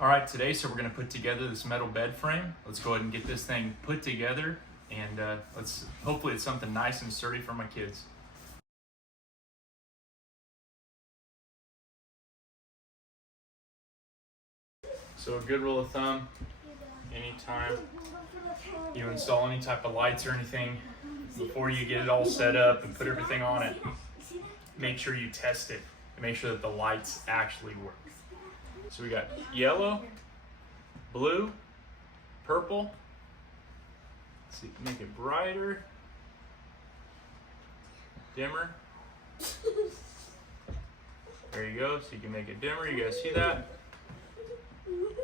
All right, today, so we're gonna put together this metal bed frame. Let's go ahead and get this thing put together, and hopefully it's something nice and sturdy for my kids. So a good rule of thumb, anytime you install any type of lights or anything, before you get it all set up and put everything on it, make sure you test it and make sure that the lights actually work. So we got yellow, blue, purple. Let's see, make it brighter, dimmer. There you go, so you can make it dimmer. You guys see that?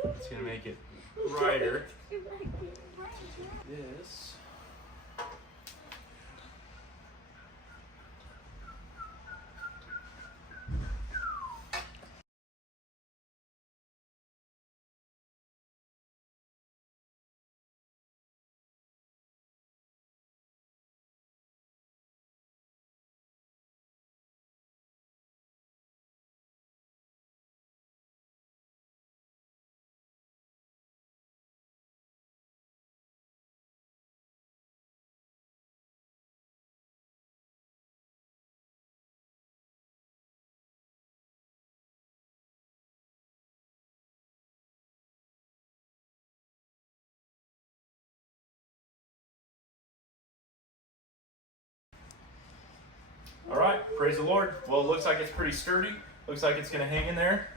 It's gonna make it brighter. This. All right, praise the Lord. Well, it looks like it's pretty sturdy. Looks like it's gonna hang in there.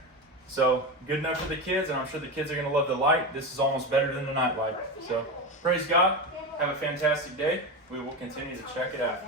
So good enough for the kids, and I'm sure the kids are gonna love the light. This is almost better than the night light. So praise God. Have a fantastic day. We will continue to check it out.